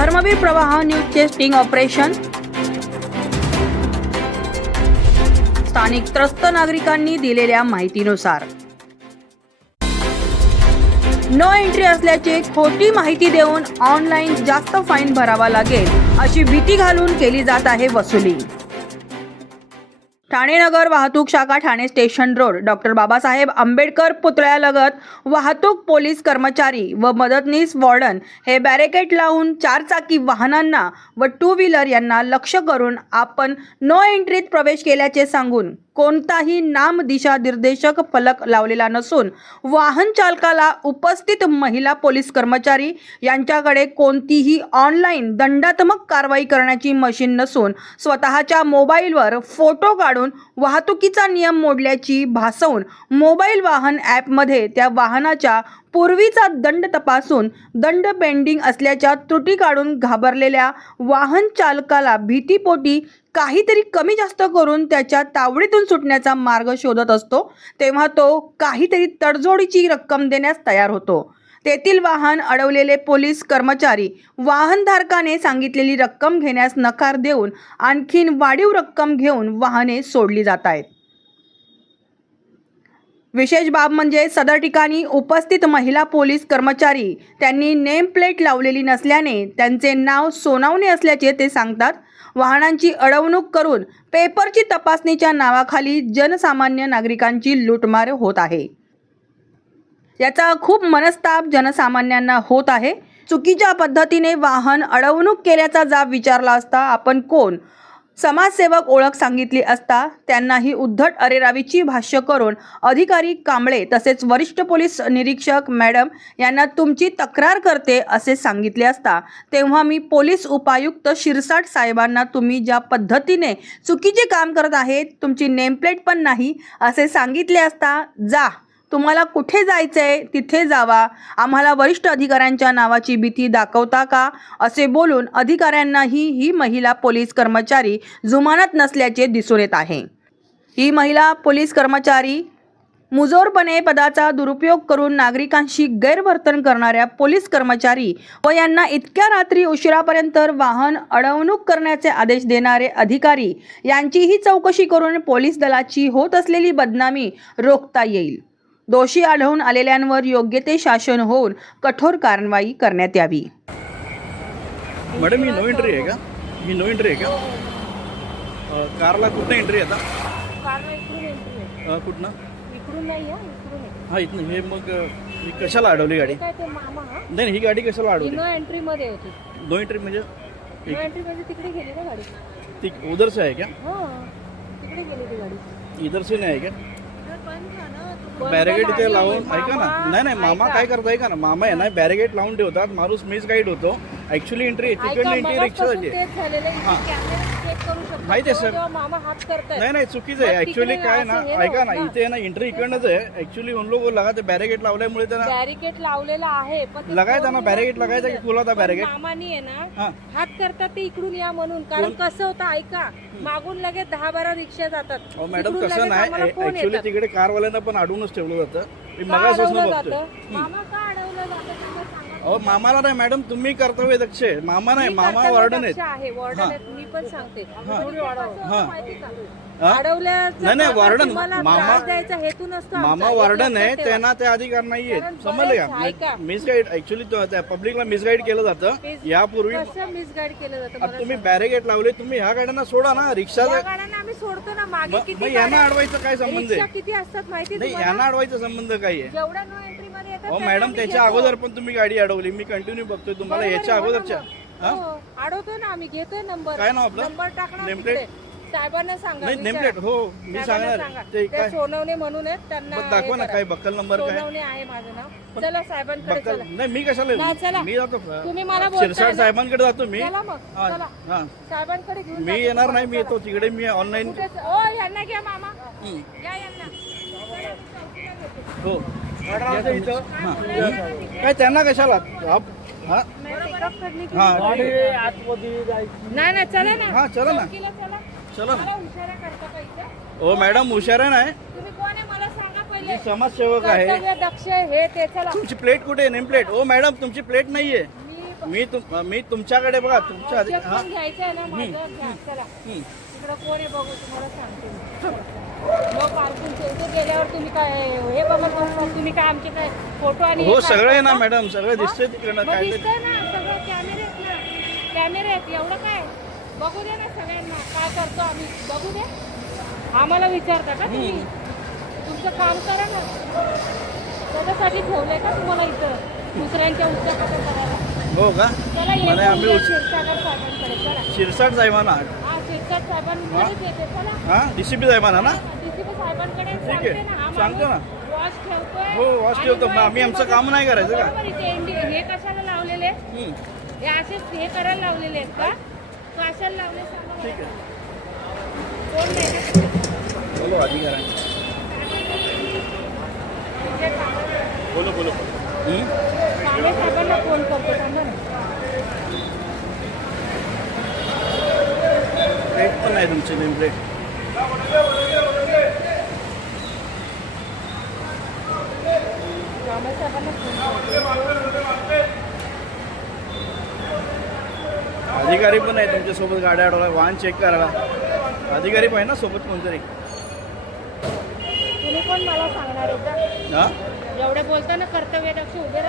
धर्मवीर प्रवाह न्यूजचे sting operation. स्थानिक त्रस्त नागरिकांनी दिलेल्या माहितीनुसार. नो एंट्री असल्याचे खोटी माहिती देऊन ऑनलाईन जास्त फाईन भरावा लागेल अशी भीती घालून केली जात आहे वसुली. ठाणे नगर वाहतूक शाखा Thane station road. Doctor Babasaheb Ambedkar पुतळ्यालगत वाहतूक पोलीस कर्मचारी व मदतनीस वॉर्डन हे बॅरिकेड लावून चारचाकी वाहनांना व टू व्हीलर यांना लक्ष करून आपण नो एंट्रीत प्रवेश केल्याचे सांगून कोणताही नाम दिशा निर्देशक फलक लावलेला नसून वाहन चालकाला उपस्थित महिला पोलीस कर्मचारी यांच्याकडे कोणतीही ऑनलाईन दंडात्मक कारवाई करण्याची मशीन नसून स्वतःच्या मोबाईलवर फोटो काढून वाहतुकीचा नियम मोडल्याची भासवून मोबाईल वाहन ॲपमध्ये त्या वाहनाच्या पूर्वीचा दंड तपासून दंड पेंडिंग असल्याच्या त्रुटी काढून घाबरलेल्या वाहन चालकाला भीतीपोटी काहीतरी कमी जास्त करून त्याच्या तावडीतून सुटण्याचा मार्ग शोधत असतो तेव्हा तो काहीतरी तडजोडीची रक्कम देण्यास तयार होतो. तेथील वाहन अडवलेले पोलीस कर्मचारी वाहनधारकाने सांगितलेली रक्कम घेण्यास नकार देऊन आणखीन वाढीव रक्कम घेऊन वाहने सोडली जात आहेत. विशेष बाब म्हणजे सदर ठिकाणी उपस्थित महिला पोलीस कर्मचारी त्यांनी नेम प्लेट लावलेली नसल्याने त्यांचे नाव सोनावणे असल्याचे ते सांगतात. वाहनांची अडवणूक करून पेपरची तपासणीच्या नावाखाली जनसामान्य नागरिकांची लूटमार होत आहे. याचा खूप मनस्ताप जनसामान्यांना होत आहे. चुकीच्या पद्धतीने वाहन अडवणूक केल्याचा जाब विचारला असता आपण कोण? समाजसेवक ओळख सांगितली असता त्यांनाही उद्धट अरेरावीची भाष्य करून अधिकारी कांबळे तसेच वरिष्ठ पोलीस निरीक्षक मॅडम यांना तुमची तक्रार करते असे सांगितले असता तेव्हा मी पोलीस उपायुक्त शिरसाट साहेबांना तुम्ही ज्या पद्धतीने चुकीचे काम करत आहेत तुमची नेमप्लेट पण नाही असे सांगितले असता जा. तुम्हाला कुठे जायचं आहे तिथे जावा. आम्हाला वरिष्ठ अधिकाऱ्यांच्या नावाची भीती दाखवता का? असे बोलून अधिकाऱ्यांनाही ही महिला पोलीस कर्मचारी जुमानत नसल्याचे दिसून येत आहे. ही महिला पोलीस कर्मचारी मुजोरपणे पदाचा दुरुपयोग करून नागरिकांशी गैरवर्तन करणाऱ्या पोलीस कर्मचारी व यांना इतक्या रात्री उशिरापर्यंत वाहन अडवणूक करण्याचे आदेश देणारे अधिकारी यांचीही चौकशी करून पोलीस दलाची होत असलेली बदनामी रोखता येईल. दोषी आढळून आलेल्यांवर योग्य ते शासन होऊन कठोर कारवाई करण्यात यावी. मॅडम ही नो एंट्री आहे का? ही नो एंट्री आहे का? अ, कारला कुठं एंट्री आहे आता? कारण इकडून एंट्री आहे. अ, कुठनं? इकडून नाही आहे इकडून आहे. हा इथनं. हे मग अ, ही कशाला अडवली गाडी? काय ते मामा हा? नाही नाही, ही गाडी कशाला अडवली? नो एंट्री मध्ये होती. नो एंट्री म्हणजे? नो एंट्री म्हणजे तिकडे गेली ना गाडी. ती उधर से आहे क्या हा तिकडे गेली ती गाडी. इधर से नाही आहे क्या बंद बॅरिगेट इथे. लावून ऐका ना नाही नाही मामा. काय करतो ऐका ना मामा आहे ना बॅरिगेट लावून ठेवतात माणूस मिस गाईड होतो ऍक्च्युली एंट्री तिकडनं एंट्री रिक्षाची आहे. हा. माहिती आहे, जेव्हा सर. नाही नाही चुकीचं आहे. ऍक्च्युली काय ना ऐका ना. इथे ना एंट्री इकडनंच आहे. ऍक्च्युली उन लोग लगा ते बॅरिगेट लावल्यामुळे त्यांना बॅरिकेड लावलेला आहे पण ते लगायचा ना बॅरिगेट लगायचा की. खुला होता बॅरिगेट मामानी आहे ना हात करतात ते इकडून या म्हणून. कारण कसं होतं ऐका मागून लगेच दहा बारा रिक्षा जातात. अहो मॅडम तिकडून कसं लगेच नाही फोन ऍक्च्युली येतात. तिकडे कारवाल्यांना पण अडवूनच ठेवलं जातं. मी का बघतोय. जातं? मामा का अडवलं जातं तुम्ही सांगा. अहो मामाला नाही मॅडम तुम्ही कर्तव्य दक्ष आहे मामा नाही मामा वॉर्डन आहेत आहे वॉर्डन हा. आहेत मी पण सांगते हा. थोडी वाढव. हा. माहिती का? हा? अडवल्याचं नाही, नाही. तुम्हाला मामा- त्रास द्यायचा हेतू नसतो. मामा हे वॉर्डन आहे लक्षात ठेवा. त्यांना ते अधिकार नाहीये कारण समजलं बरेच-. का मिसगाईड ऍक्च्युली त्या पब्लिकला मिसगाईड केलं जातं यापूर्वी कसं मिसगाईड केलं जातं आता मला तुम्ही सांगा. बॅरिगेट लावले तुम्ही ह्या गाड्यांना सोडा ना रिक्षा गाड्यांना आम्ही सोडतो ना मागे मग किती मग यांना गाड्या- अडवायचं काय संबंध रिक्षा आहे किती असतात माहिती नाही तुम्हाला यांना अडवायचा संबंध काय आहे जेवढ्या नो हो त्यांना मॅडम त्याच्या. अगोदर पण तुम्ही गाडी अडवली मी कंटिन्यू बघतोय तुम्हाला याच्या अगोदरच्या. हा अडवतो ना आम्ही घेतोय नंबर काय नाव आपलं? नंबर टाकणार नेमप्लेट? तिकडे. साहेबांना सांगा नाही विचारा. नेमप्लेट हो मी साहेबांना सांगणार सांगा. ते ते काय सोनवणे म्हणून आहेत त्यांना दाखवा हे ना करा. काय बक्कल नंबर काय सोनवणे आहे माझं नाव चला साहेबांकडे बक्कल चला नाही मी ना, कशाला चला. मी जातो तुम्ही मला बोलताय शिरसाट ना? साहेबांकडे जातो मी चला मग हा चला हा साहेबांकडे घेऊन मी जाते येणार. नाही मी येतो तिकडे मी ऑनलाईन कुठे ओ यांना घ्या मामा यांना हा. काय त्यांना कशाला? हा हा. नाही नाही चला ना. हा चला ना. चौकीला चला. चला ना. मला हुशारा करता पाहिजे हो मॅडम हुशार आहे नाही तुम्ही कोण आहे? मला सांगा पहिले. मी समाजसेवक आहे. कर्तव्य दक्ष आहे हे ते चला. तुमची प्लेट कुठे आहे? Name plate. ओ मॅडम तुमची प्लेट नाहीये. मी मी तुम मी तुमच्याकडे बघा तुमच्या आधी हा. घ्यायचं आहे ना माझं. घ्या चला. हं. इकडं कोण आहे बघू? तुम्हाला सांगते मी. पार्किंग इथे गेल्यावर तुम्ही काय हे बघत बसता तुम्ही काय आमचे काय फोटो आणि हो हे सगळं आहे ना काढता? मॅडम सगळं दिसतंय तिकडनं मग काय ते दिसतंय ना सगळं कॅमेरे आहेत ना कॅमेरे आहेत एवढं काय? बघू दे ना सगळ्यांना काय करतो आम्ही बघू दे. आम्हाला विचारता का तुम्ही? तुमचं काम करा ना. त्याच्यासाठी ठेवलंय का तुम्हाला इथं? दुसऱ्यांच्या उच्चाकाचं करायला? हो का? चला आम्ही बोलूया उच- क्षीरसागर साहेबांकडे चला. शिरसाट शिरसाट साहेबांकडेच येते. चला. हा? डीसीपी साहेबांना ना? साहेबांकडे ठीक सांगते आहे. ना. हा सांगतो माणूस वॉच ठेवतोय हो, वॉच आणि ठेवतो. मग आम्ही आमचं काम नाही करायचं का? बरोबर इथे हे कशाला लावलेले हं. हे असेच हे करायला लावलेले आहेत का? कशाला लावले सांगा ठीक आहे. कोण नाही ना? बोलो अधिकाऱ्यांनी. जे कामे- बोलो बोलो? कामे साहेबांना फोन करतो सांगा ना. प्लेट पण नाही तुमची नेम करतो अधिकारी पण आहे तुमच्यासोबत गाड्या अडवला वाहन चेक करायला. अधिकारी पाहिजे ना सोबत कोणतरी? तुम्ही पण मला सांगणार आहे हा? एवढे बोलताना कर्तव्य उभे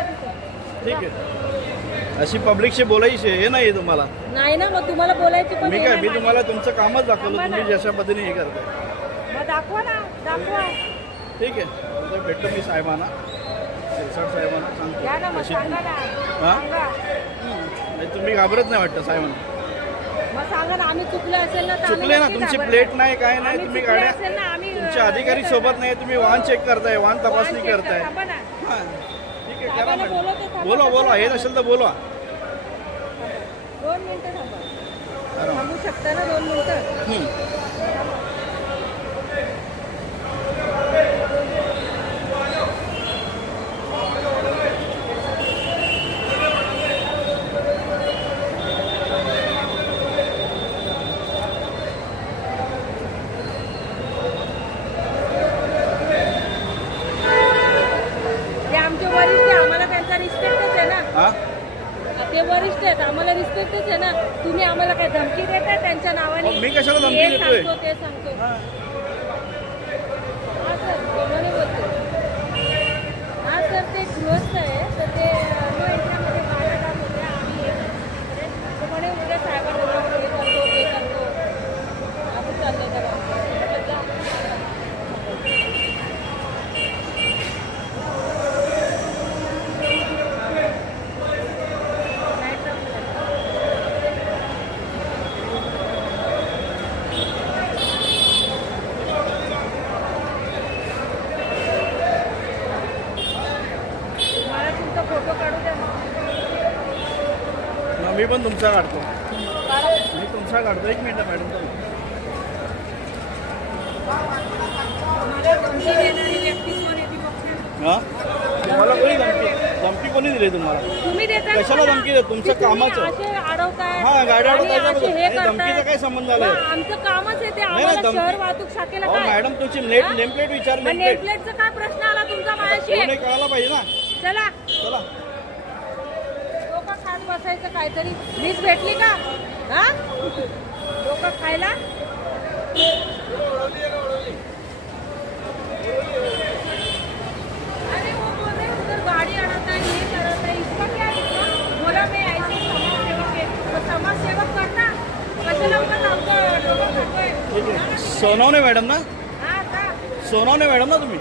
ठीक आहे. अशी पब्लिकशी बोलायची हे नाही तुम्हाला. नाही ना मग तुम्हाला बोलायची पण मी हे काय नाही मी माझी. तुम्हाला तुमचं कामच दाखवलं. तुम्ही जशा पद्धतीने हे करताय मग दाखवा ना दाखवा ठीक आहे उद्या भेटतो मी साहेबांना शिरसाट साहेबांना या ना सांगतो मग कशी सांगा ना हा? सांगा नाही, तुम्ही घाबरत नाही वाटतं साहेबांना मग सांगा ना आम्ही चुकलो असेल ना तर आम्ही चुकले ना नक्की तुमची. प्लेट नाही काय नाही आम्ही तुम्ही चुकले गाड्या असेल ना, आम्ही, तुमचे अं, अधिकारी हे सोबत. नाही तुम्ही वाहन चेक करताय वाहन तपासणी वाहन check करताय थांबा ना. हा ठीक आहे करा साहेबांना मॅडम बोलवते, थांबा, बोला बोला हे थांबा. नसेल तर बोला दोन मिनिटं थांबा. थांबू शकता ना दोन मिनिटं हं. ते आमचे वरिष्ठ आहे, आम्हाला त्यांचा रिस्पेक्टच आहे ना हा ते वरिष्ठ आहेत आम्हाला रिस्पेक्टच आहे ना. तुम्ही आम्हाला काय धमकी देता त्यांच्या नावाने? मी कशाला धमकी हे देतोय? सांगतो ते सांगतो. हा. हा सर सोनाने बोलतो हा सर ते गृहस्थ आहे तर ते नो एंट्रीमध्ये बारा लाख होते आम्ही हे करतो. तर म्हणे उद्या साहेबांना जाऊन हे करतो ते करतो असं चाललंय त्याला म्हटलं जा. नाही चाललं. मला तुमचा फोटो काढू द्या ना. मग मी पण तुमचा काढतो काढा. मी तुमचा काढतो एक मिनिट मॅडम. हा तुम्हाला कोणी धमकी धमकी कोणी दिली तुम्हाला कशाला? धमकी देत? तुमचं की तुम्ही कामच हा, गाडी आणि अडवताय असे त्याबद्दल. करताय. धमकीचा काय संबंध? मग आमचं कामच आहे ते शहर वाहतूक शाखेला काय मॅडम तुमची नेट? नेमप्लेट विचार मग नेमप्लेट नेटप्लेटचा काय प्रश्न आला तुमचा माझ्याशी कळायला पाहिजे ना चला चला खात बसायचं काहीतरी. वीज भेटली का? हा? डोकं खायला? अरे वो बोल रहे हैं, उधर गाड़ी अड़ाता है ये करता है इसका क्या है? बोला मैं ऐसे है तो कशाला आमचं सोनवणे मॅडम ना? हा का? सोनवणे मॅडम ना तुम्ही?